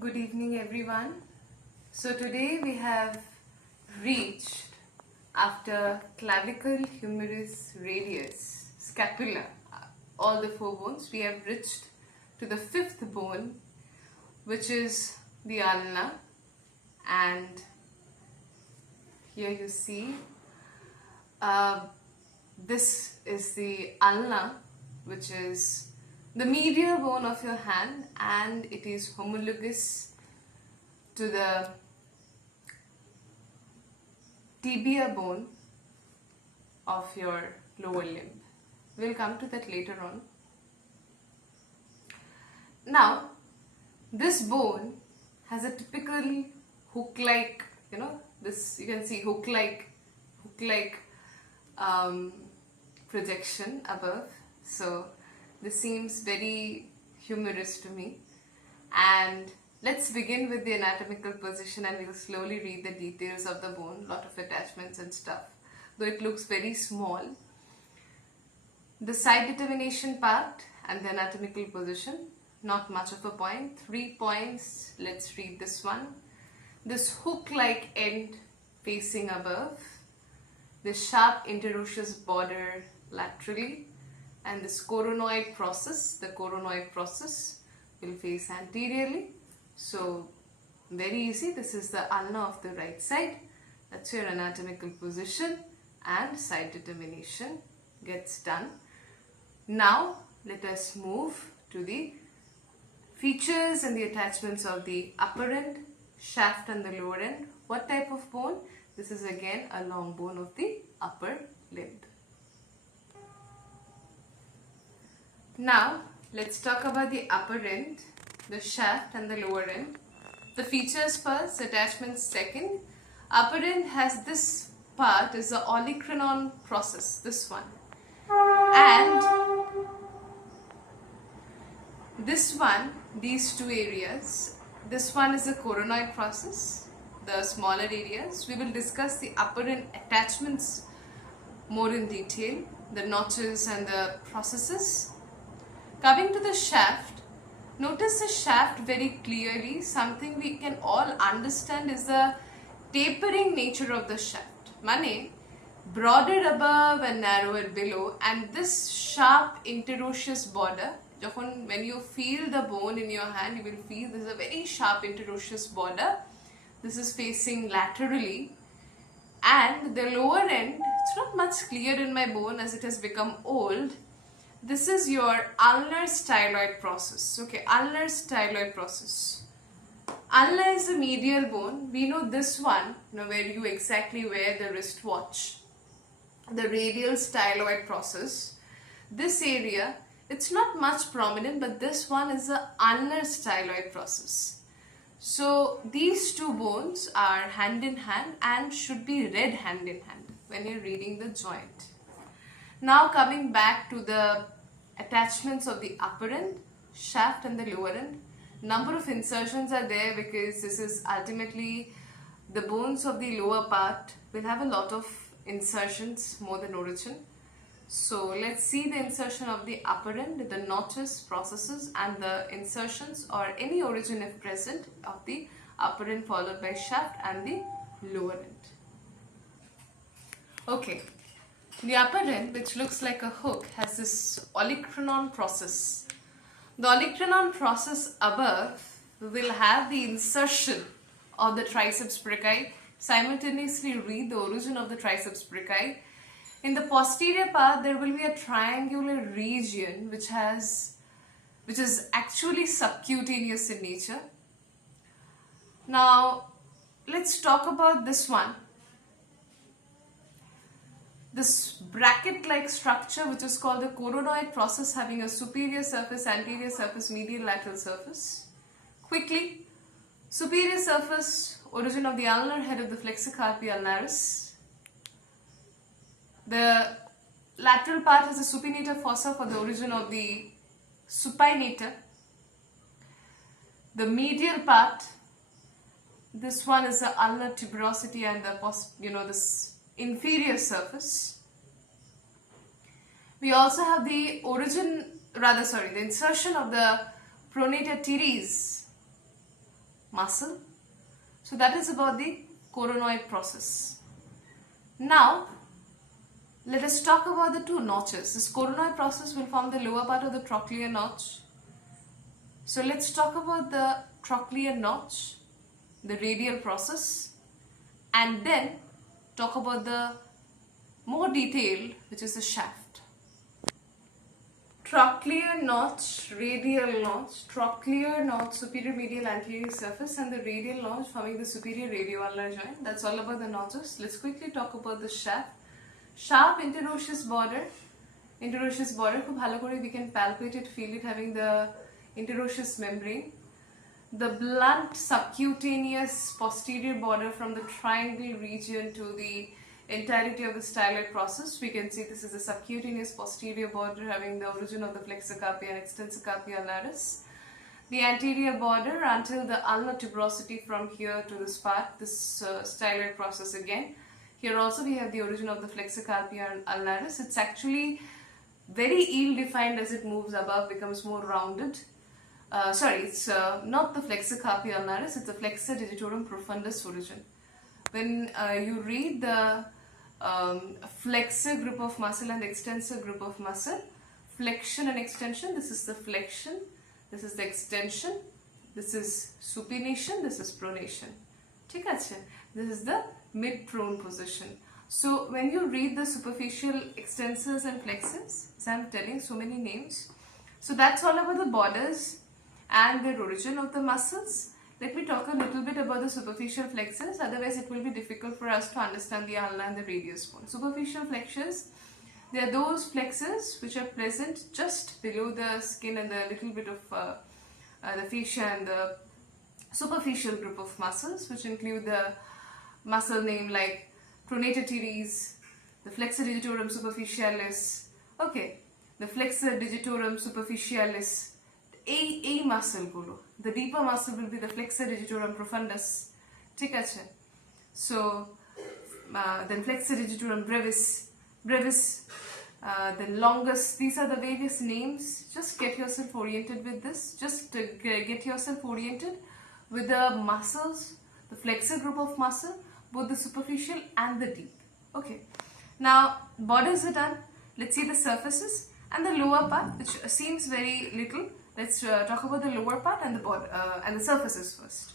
Good evening, everyone. So today we have reached, after clavicle, humerus, radius, scapula, all the four bones, we have reached to the fifth bone, which is the ulna. And here you see this is the ulna, which is the medial bone of your hand, and it is homologous to the tibia bone of your lower limb. We'll come to that later on. Now, this bone has a typical hook-like, this you can see hook-like projection above. So this seems very humorous to me. And let's begin with the anatomical position, and we'll slowly read the details of the bone, lot of attachments and stuff, though it looks very small. The side determination part and the anatomical position, not much of a point. 3 points, let's read this one. This hook-like end facing above, the sharp interosseous border laterally, and this coronoid process, the coronoid process will face anteriorly. So very easy, this is the ulna of the right side. That's your anatomical position, and side determination gets done. Now let us move to the features and the attachments of the upper end, shaft and the lower end. What type of bone? This is again a long bone of the upper limb. Now let's talk about the upper end, the shaft and the lower end. The features first, attachments second. Upper end has this part is the olecranon process, this one. And this one, these two areas, this one is the coronoid process, the smaller areas. We will discuss the upper end attachments more in detail, the notches and the processes. Coming to the shaft, notice the shaft very clearly. Something we can all understand is the tapering nature of the shaft. Mane, broader above and narrower below, and this sharp interosseous border, when you feel the bone in your hand, you will feel this is a very sharp interosseous border. This is facing laterally, and the lower end, it's not much clear in my bone as it has become old. This is your ulnar styloid process. Okay, ulnar styloid process. Ulna is the medial bone. We know this one, where you exactly wear the wristwatch. The radial styloid process. This area, it's not much prominent, but this one is the ulnar styloid process. So these two bones are hand in hand and should be read hand in hand when you're reading the joint. Now coming back to the attachments of the upper end, shaft and the lower end. Number of insertions are there because this is ultimately the bones of the lower part will have a lot of insertions more than origin. So let's see the insertion of the upper end, the notches, processes and the insertions or any origin if present of the upper end followed by shaft and the lower end. Okay. The upper end, which looks like a hook, has this olecranon process. The olecranon process above will have the insertion of the triceps brachii. Simultaneously read the origin of the triceps brachii. In the posterior part, there will be a triangular region which is actually subcutaneous in nature. Now, let's talk about this one. This bracket-like structure, which is called the coronoid process, having a superior surface, anterior surface, medial lateral surface. Quickly, superior surface, origin of the ulnar head of the flexor carpi ulnaris. The lateral part has a supinator fossa for the origin of the supinator. The medial part, this one is the ulnar tuberosity and the this inferior surface. We also have the the insertion of the pronator teres muscle. So that is about the coronoid process. Now, let us talk about the two notches. This coronoid process will form the lower part of the trochlear notch. So let's talk about the trochlear notch, the radial process, and then talk about the more detailed, which is the shaft. Trochlear notch, radial notch, trochlear notch, superior medial anterior surface, and the radial notch forming the superior radioulnar joint. That's all about the notches. Let's quickly talk about the shaft. Sharp interosseous border. Interosseous border, খুব ভালো করে we can palpate it, feel it, having the interosseous membrane. The blunt subcutaneous posterior border from the triangle region to the entirety of the styloid process. We can see this is a subcutaneous posterior border having the origin of the flexor carpi and extensor carpi ulnaris. The anterior border until the ulnar tuberosity from here to this part, this styloid process again. Here also we have the origin of the flexor carpi and ulnaris. It's actually very ill-defined as it moves above, becomes more rounded. It's not the flexor carpi ulnaris, it's the flexor digitorum profundus origin. When you read the flexor group of muscle and extensor group of muscle, flexion and extension, this is the flexion, this is the extension, this is supination, this is pronation. ঠিক আছে? This is the mid-prone position. So when you read the superficial extensors and flexors, as I'm telling so many names, so that's all about the borders and the origin of the muscles. Let me talk a little bit about the superficial flexors, otherwise it will be difficult for us to understand the ulna and the radius bone. Superficial flexors, they are those flexors which are present just below the skin and the little bit of the fascia and the superficial group of muscles, which include the muscle name like pronator teres, the flexor digitorum superficialis, okay, the flexor digitorum superficialis, a muscle gulo. The deeper muscle will be the flexor digitorum profundus. ঠিক আছে? So then flexor digitorum brevis, the longest. These are the various names. Just get yourself oriented with this. Just get yourself oriented with the muscles, the flexor group of muscle, both the superficial and the deep. Okay. Now borders are done. Let's see the surfaces and the lower part, which seems very little. Let's talk about the lower part and the border and the surfaces first.